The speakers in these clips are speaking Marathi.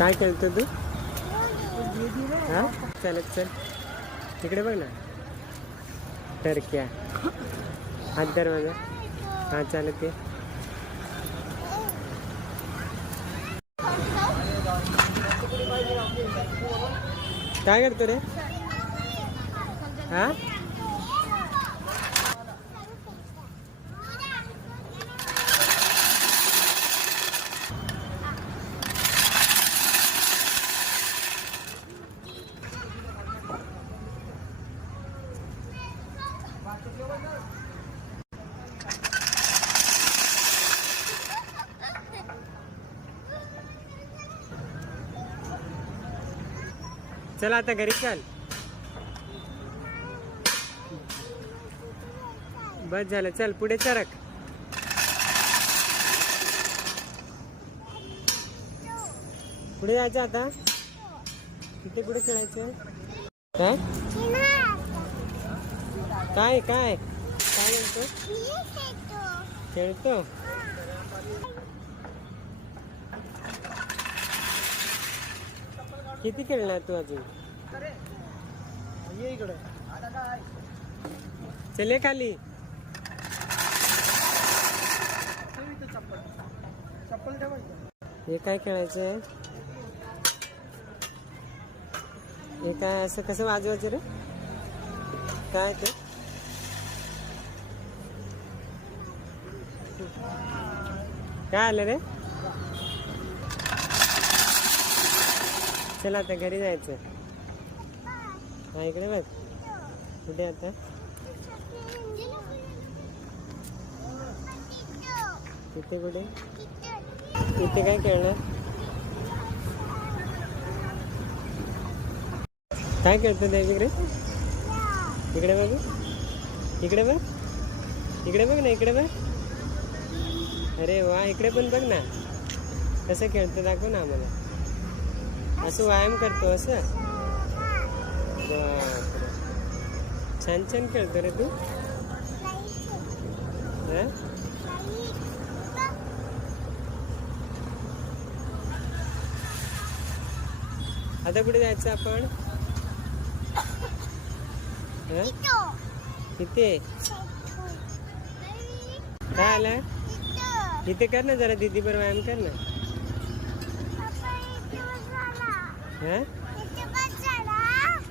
काय खेळतो तू हा चालत चल तिकडे बघ ना टर्क्या हात धर माझा हा चालत ये काय करतो रे हा चल आता घरी चल. बस झालं चल पुढे चरक. पुढे जायचं आता? तिथे पुढे खेळायचं? काय काय काय? काय म्हणतो? खेळतो. किती खेळणार तू अजून? ये इकडे चले खाली. हे काय खेळायचं आहे हे काय असं कसं वाजवायचं रे? काय ते? काय आलं रे? चला आता घरी जायचं हा इकडे बघ. कुठे आता? तिथे कुठे? तिथे काय खेळणार? काय खेळतो त्या इकडे? इकडे बघ. इकडे बघ. इकडे बघ ना इकडे बघ. अरे वा इकडे पण बघ ना. कसं खेळतं दाखव ना आम्हाला. असं व्यायाम करतो असं? छान छान खेळतो रे तू. आता कुठे जायचं आपण? हा? इथे? काय आलं? इथे कर ना जरा दीदी बरोबर व्यायाम कर ना हा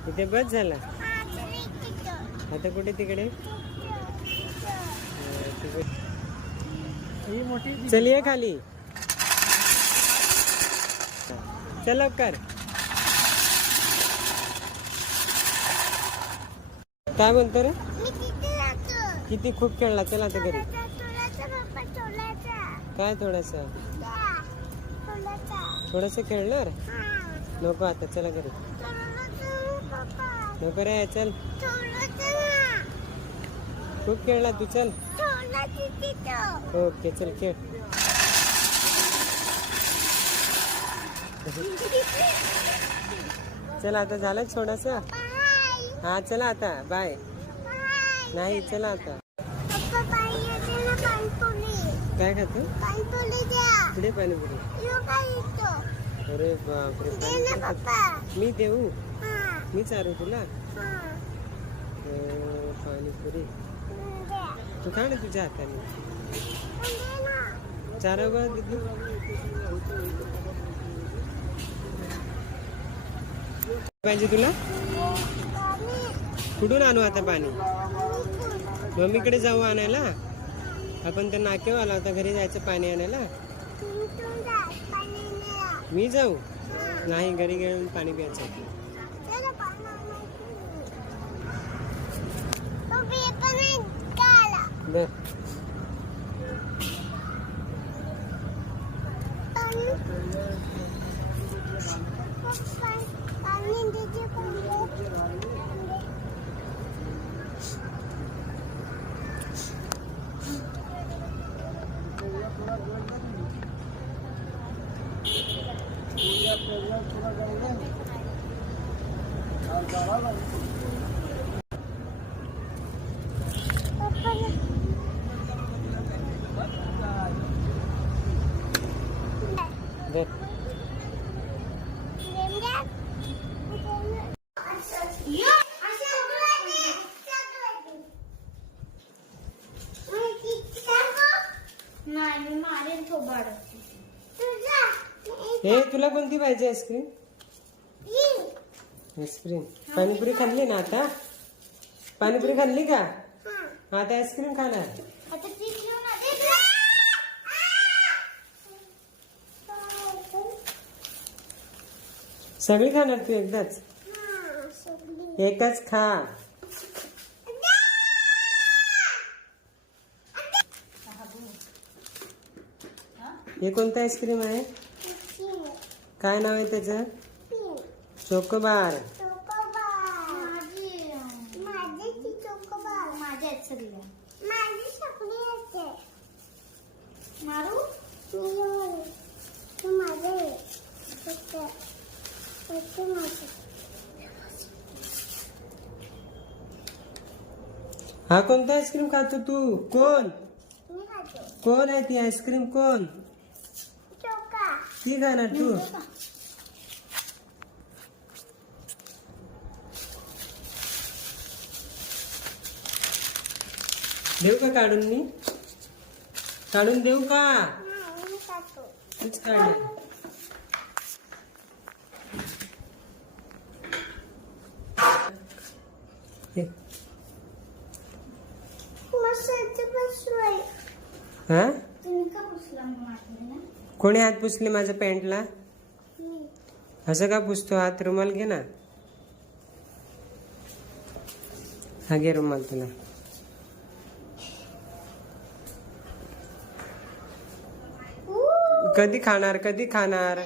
इथे बस झाला. आता कुठे तिकडे? हा, तिकडे. ही मोठी चल ये खाली. चल लवकर. काय म्हणतो रे? किती खूप खेळला चल आता घरी. काय थोडस? थोडस. खेळणार? नको आता चला घरी नको रे चल खूप खेळला तू चल ओके चल खेळ चल आता झालं थोडस हा चला आता बाय नाही चला आता काय खातो पुढे पाणीपुरी अरे खातो. मी देऊ? मी चारू तुला? पाणीपुरी. तू खा ना तुझ्या हाताने. चारा बघ पाहिजे तुला? कुठून आणू आता पाणी? मम्मीकडे जाऊ आणायला? आपण तर नाकेव आला होता घरी जायचं पाणी आणायला? मी जाऊ? नाही घरी घेऊन पाणी प्यायचं बर बर नाही मी मारेन थोबाड हे तुला कोणती पाहिजे आईस्क्रीम? आईस्क्रीम. पाणीपुरी खाल्ली ना आता? पाणीपुरी खाल्ली का? आता आईस्क्रीम खाणार. सगळी खाणार तू एकदाच? एकच खा. हे कोणतं आईस्क्रीम आहे? काय नाव आहे त्याचं? चोकोबार. हा कोणता आईस्क्रीम खातो तू? कोण? कोण आहे ती आईस्क्रीम? कोण? ती खाणार तू. देऊ का काढून मी? काढून देऊ का? तूच काढ हा? कोणी हात पुसले माझ्या पॅन्टला? असं का पुसतो? हात रुमाल घे ना. हा घे रुमाल तुला. कधी खाणार कधी खाणार?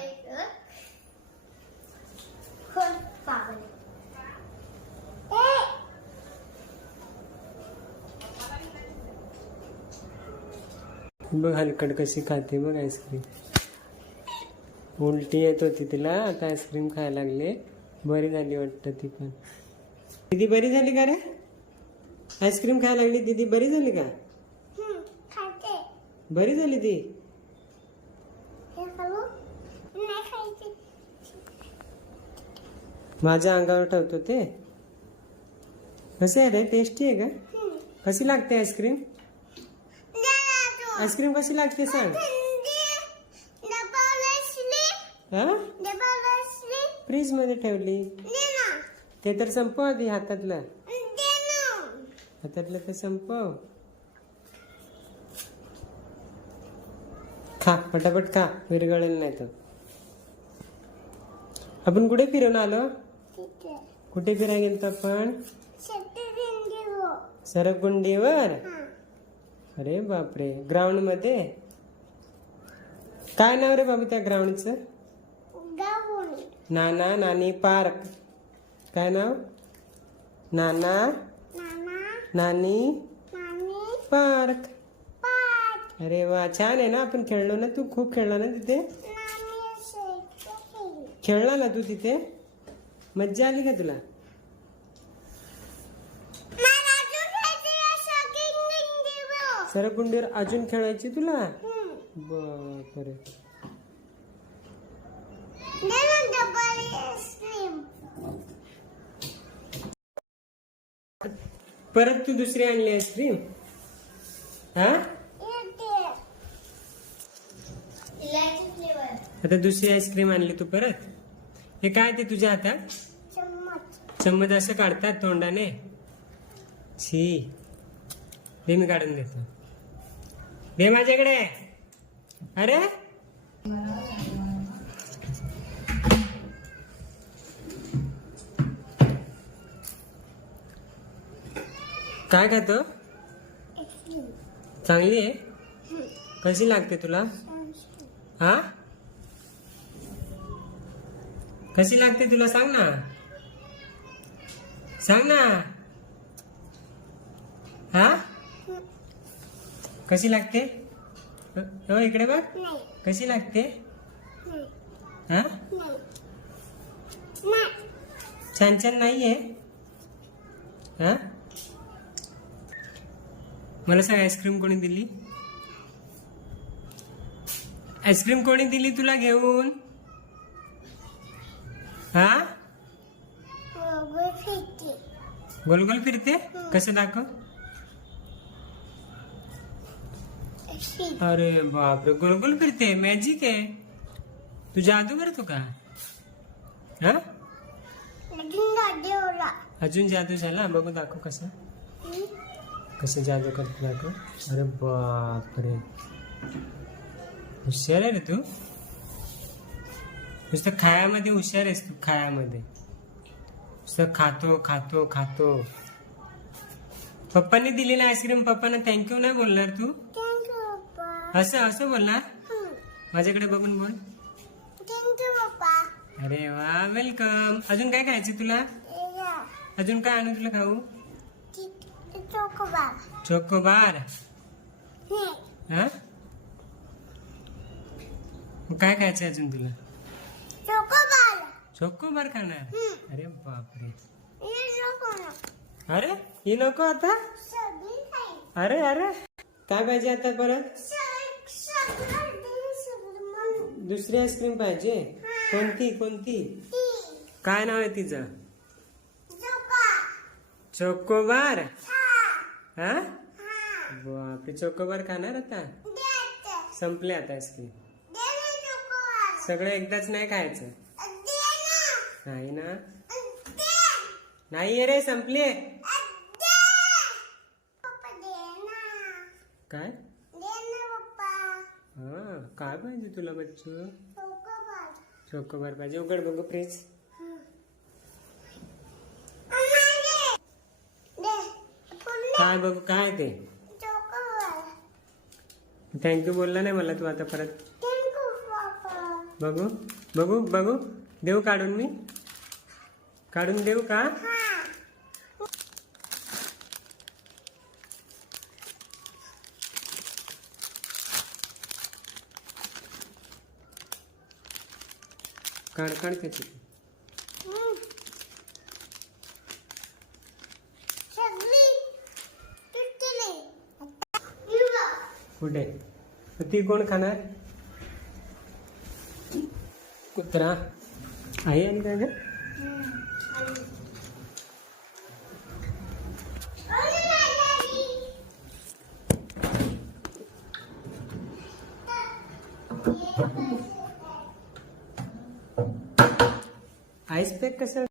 बघ हलकड कशी खाते बघ आईस्क्रीम उलटी येत होती तिला आता आईस्क्रीम खायला लागले. बरी झाली वाटतं ती पण. दीदी बरी झाली का रे? आईस्क्रीम खायला लागली दीदी बरी झाली का. बरी झाली ती हे खाऊ? नाही खायचे. माझ्या अंगावर ठेवतो ते. कसे आहे रे? टेस्टी आहे का? कशी लागते आईस्क्रीम आईस्क्रीम कशी लागते सांग. हा? फ्रीजमध्ये ठेवली. ते तर संपव आधी हातातलं. हातातलं तर संपव. खा पटापट खा विरगळेल नाही तर आपण कुठे फिरून आलो? कुठे फिरायला गेलतो आपण? हा. अरे बापरे. ग्राउंडमध्ये? काय नाव रे बाबू त्या ग्राउंडचं. नाना नानी पार्क. काय नाव? नाना नाना. पार्क. अरे वा छान आहे ना आपण खेळलो ना तू? खूप खेळला ना तिथे. खेळला ना तू तिथे? मज्जा आली का तुला. सरकुंडीवर अजून खेळायची तुला? आईस्क्रीम. परत तू दुसरी आणली आईस्क्रीम हा. आता दुसरी आईस्क्रीम आणली तू परत? हे काय ते तुझ्या हातात? चम्मच. असं काढतात तोंडाने? छी दे मी काढून देतो. दे माझ्याकडे. अरे? काय खातो. चांगली आहे? कशी लागते तुला? हा? कशी लागते तुला सांग ना. सांग ना. हा? कशी लागते? हो इकडे बघ. कशी लागते. हा. छान छान नाहीये. हा? मला सांग आईस्क्रीम कोणी दिली? आईस्क्रीम कोणी दिली तुला घेऊन? हा? गोल गोल फिरते? कसं दाखव? अरे बापरे गोल गोल फिरते मॅजिक आहे तू जादू करतो का हा? अजून जादू झाला? बघू दाखव कसं। कसं जादू करतो दाखव। अरे बापरे हुशार आहे रे तू। नुसतं खायामध्ये हुशार आहेस तू खायामध्ये. नुसतं खातो खातो खातो. पप्पांनी दिलेली आईस्क्रीम पप्पांना थँक्यू नाही बोलणार तू? असं असं बोलणार? माझ्याकडे बघून बोल. अरे वा वेलकम अजून काय खायचं तुला? अजून काय आणू तुला खाऊ? चोकोबार चोकोबार हे. काय खायचं अजून तुला? चोकोबार. चोकोबार खाणार. अरे बापरे. अरे ही नको आता? अरे अरे. काय पाहिजे आता परत? दुसरी आईस्क्रीम पाहिजे? कोणती कोणती? काय नाव आहे तिचं? चोका चोकोबार? हा. बापरे चोकोबार खाणार आता? संपले आता आईस्क्रीम. सगळं एकदाच नाही खायचं. नाही ना? नाही रे संपले काय? हा काय पाहिजे तुला बच्चू? चोकोबार पाहिजे. उघड बघू फ्रीज काय बघू काय ते? थँक्यू बोलला नाही मला तू आता परत. बघू बघू बघू. देऊ काढून मी? काढून देऊ का? काढ काढ त्याची. कुठे? ती कोण खाणार? कुत्रा आहे आणि काय गं? आईस पॅक कसं